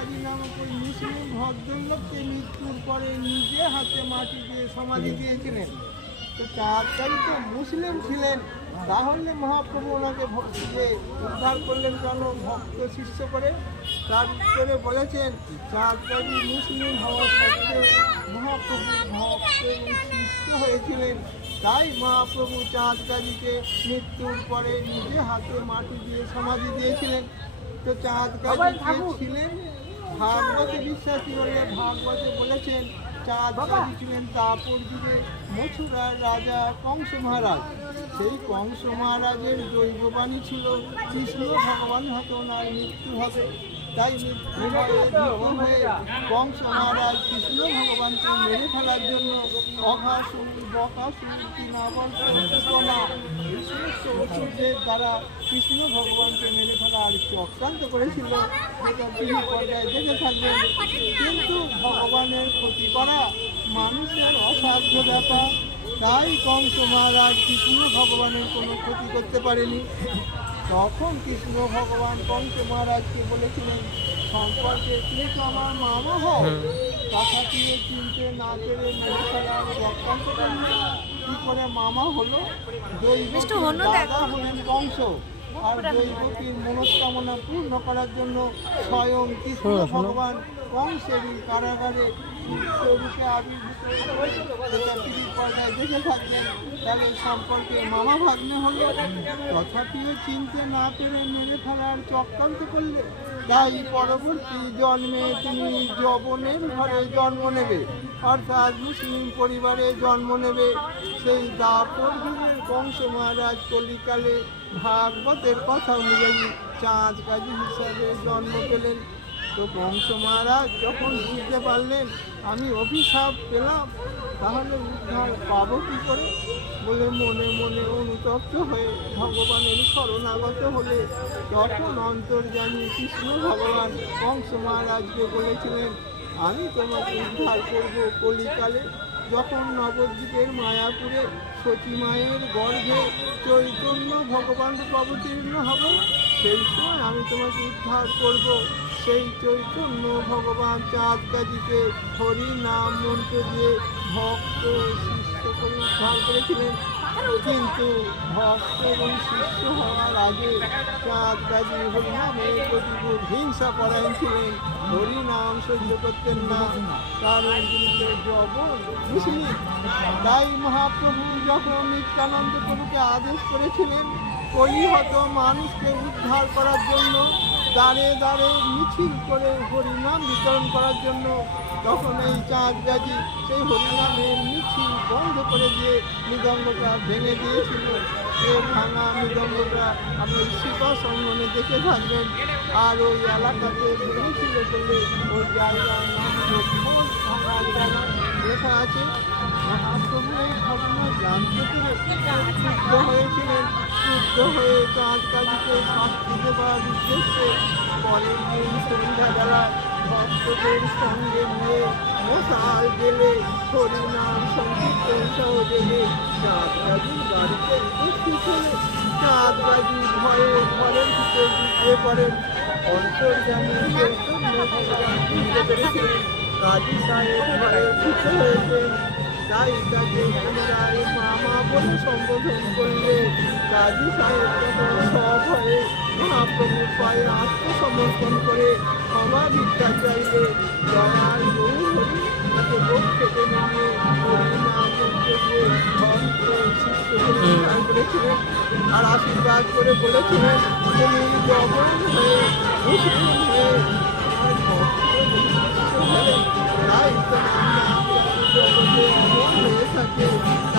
কাজী নামক ওই মুসলিম ভদ্রলোককে মৃত্যুর পরে নিজে হাতে মাটি দিয়ে সমাধি দিয়েছিলেন। তো চাঁদ তো মুসলিম ছিলেন তাহলে মহাপ্রভু ওনাকে ভ- যে উদ্ধার করলেন কেন ভক্ত শিষ্য করে? তার উত্তরে বলেছেন চাঁদকারী মুসলিম হওয়া সত্ত্বেও মহাপ্রভু ভক্ত শিষ্য হয়েছিলেন। তাই মহাপ্রভু চাঁদ কাজীকে মৃত্যুর পরে নিজে হাতে মাটি দিয়ে সমাধি দিয়েছিলেন। তো চাঁদ কাজী কে ছিলেন ভাগবতে বিশ্বাসী হলে ভাগবতে বলেছেন চাঁদ ছিলেন তাপর যুগে মথুরার রাজা কংস মহারাজ। সেই কংস মহারাজের জৈববাণী ছিল কৃষ্ণ ভগবান হতো না মৃত্যু হবে। তাই কংস মহারাজ কৃষ্ণ ভগবানকে মেরে ফেলার জন্য অঘাসুর বকাসুর এই সমস্ত অসুরদের দ্বারা কৃষ্ণ ভগবানকে মেরে ফেলার চক্রান্ত করেছিল। যেটা পর্যায়ে দেখে থাকবেন। কিন্তু ভগবানের ক্ষতি করা মানুষের অসাধ্য ব্যাপার। তাই কংস মহারাজ কৃষ্ণ ভগবানের কোনো ক্ষতি করতে পারেনি। তখন কৃষ্ণ ভগবান কংস মহারাজকে বলেছিলেন সম্পর্কে তুমি তো আমার মামা হও দিয়ে চিনতে না পেরে রক্তান্ত কি করে মামা হলো? দাদা হলেন কংস আর দৈবকীর মনস্কামনা পূর্ণ করার জন্য স্বয়ং কৃষ্ণ ভগবান কংসেরই কারাগারে দেখে থাকবেন তাহলে সম্পর্কে মামা ভাগ্নে হলো তথাপিও চিনতে না পেরে মেরে ফেলার চক্রান্ত করলে তাই পরবর্তী জন্মে তিনি যবনের ঘরে জন্ম নেবে অর্থাৎ মুসলিম পরিবারে জন্ম নেবে সেই দাপর যুগের বংশ মহারাজ কলিকালে ভাগবতের কথা অনুযায়ী চাঁদ কাজী হিসাবে জন্ম পেলেন তো বংশ মহারাজ যখন বুঝতে পারলেন আমি অভিশাপ পেলাম, তাহলে উদ্ধার পাবো কী করে? বলে মনে মনে অনুতপ্ত হয়ে ভগবানের শরণাগত হলে তখন অন্তর্জামী কৃষ্ণ ভগবান বংশ মহারাজকে বলেছিলেন, আমি তোমাকে উদ্ধার করব কলিকালে। যখন নবদ্বীপের মায়াপুরে সতী মায়ের গর্ভে চৈতন্য ভগবান অবতীর্ণ হবে, সেই সময় আমি তোমাকে উদ্ধার করব। সেই চৈতন্য ভগবান চাঁদ কাজীকে হরি নাম মন্ত্র দিয়ে ভক্ত শিষ্য করে উদ্ধার করেছিলেন। কিন্তু ভক্ত এবং শিষ্য হওয়ার আগে চাঁদ কাজী হরিনামের প্রতি হিংসা পরায়ণ ছিলেন। হরিনাম সহ্য করতেন না, কারণ তিনি জব তাই মহাপ্রভু যখন নিত্যানন্দ প্রভুকে আদেশ করেছিলেন কলিহত মানুষকে উদ্ধার করার জন্য দাঁড়ে দাঁড়ে মিছিল করে হরিনাম বিতরণ করার জন্য তখন এই চাঁদ গাজি সেই হরিনামের মিছিল বন্ধ করে দিয়ে মৃদঙ্গটা ভেঙে দিয়েছিল। এ ভাঙা মৃদঙ্গটা আপনি শিবা সঙ্গনে দেখে থাকবেন। আর ওই এলাকাতে ভেঙেছিল বলে ওই জায়গার নাম লেখা আছে মহাপ্রভু ঘটনা জানতে পেরে হয়েছিলেন ক্ষুব্ধ হয়ে চাঁদ কাজীকে শাস্তি দেওয়ার উদ্দেশ্যে পরের দিন সন্ধ্যাবেলা ভক্তদের সঙ্গে নিয়ে মশাল গেলে হরিনাম সংকীর্তন সহযোগে চাঁদ কাজীর বাড়িতে উপস্থিত হলে চাঁদ কাজী ভয়ে ঘরের ভিতরে ঢুকে পড়েন। অন্তর্জামী কাজী সাহেব ঘরে ঢুকে হয়েছেন তাই তাকে পুনরায় মামা বলে সম্বোধন করলে রাজু সাহেব সব হয়ে মহাপ্রভুর পায়ে আত্মসমর্পণ করে ক্ষমা ভিক্ষা চাইলে দয়াল বহু হরি তাকে বোক থেকে নিয়ে করেছিলেন আর আশীর্বাদ করে বলেছিলেন তুমি তাই aqui.